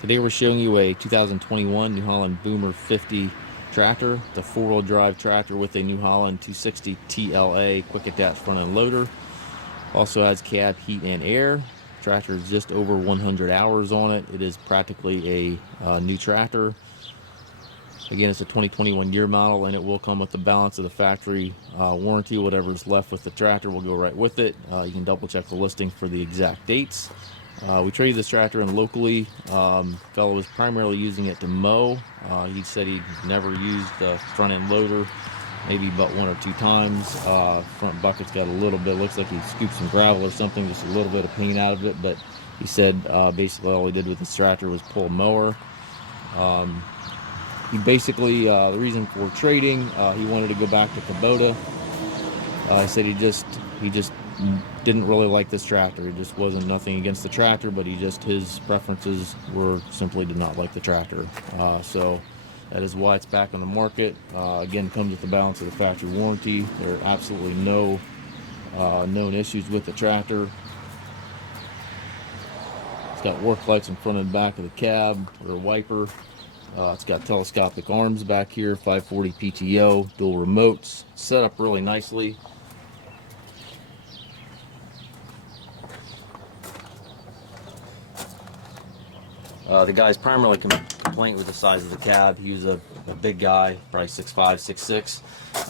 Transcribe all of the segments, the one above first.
Today we're showing you a 2021 New Holland Boomer 50 tractor. It's a four-wheel drive tractor with a New Holland 260 TLA quick attach front end loader. Also has cab heat and air. Tractor is just over 100 hours on it. It is practically a new tractor. Again, it's a 2021 year model, and it will come with the balance of the factory warranty. Whatever's left with the tractor will go right with it. You can double check the listing for the exact dates. We traded this tractor in locally. Fellow was primarily using it to mow. He said he never used the front end loader, maybe but one or two times. Front bucket's got a little bit, looks like he scooped some gravel or something, just a little bit of paint out of it, but he said basically all he did with this tractor was pull a mower. He basically, the reason for trading, he wanted to go back to Kubota. He said he just didn't really like this tractor. It just wasn't nothing against the tractor, but his preferences were simply did not like the tractor. So that is why it's back on the market. Again, comes with the balance of the factory warranty. There are absolutely no known issues with the tractor. It's got work lights in front and back of the cab, rear wiper. It's got telescopic arms back here, 540 PTO, dual remotes, set up really nicely. The guy's primarily complaint with the size of the cab. He was a big guy, probably 6'5",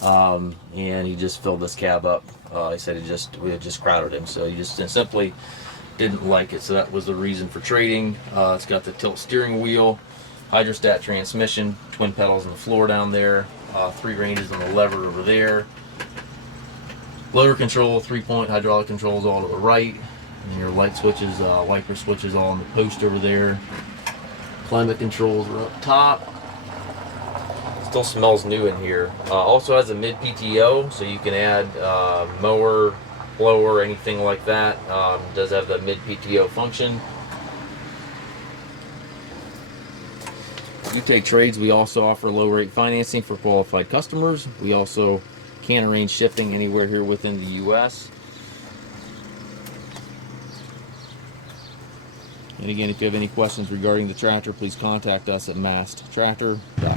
6'6", and he just filled this cab up. He said we had just crowded him, so he just simply didn't like it. So that was the reason for trading. It's got the tilt steering wheel, hydrostat transmission, twin pedals on the floor down there, 3 ranges on the lever over there. Loader control, 3-point hydraulic controls all to the right, and your light switches, wiper switches all on the post over there. Climate controls are up top. Still smells new in here. Also has a mid PTO, so you can add mower, blower, anything like that. Does have the mid PTO function. We take trades. We also offer low rate financing for qualified customers. We also can arrange shifting anywhere here within the US. And again, if you have any questions regarding the tractor, please contact us at masttractor.com.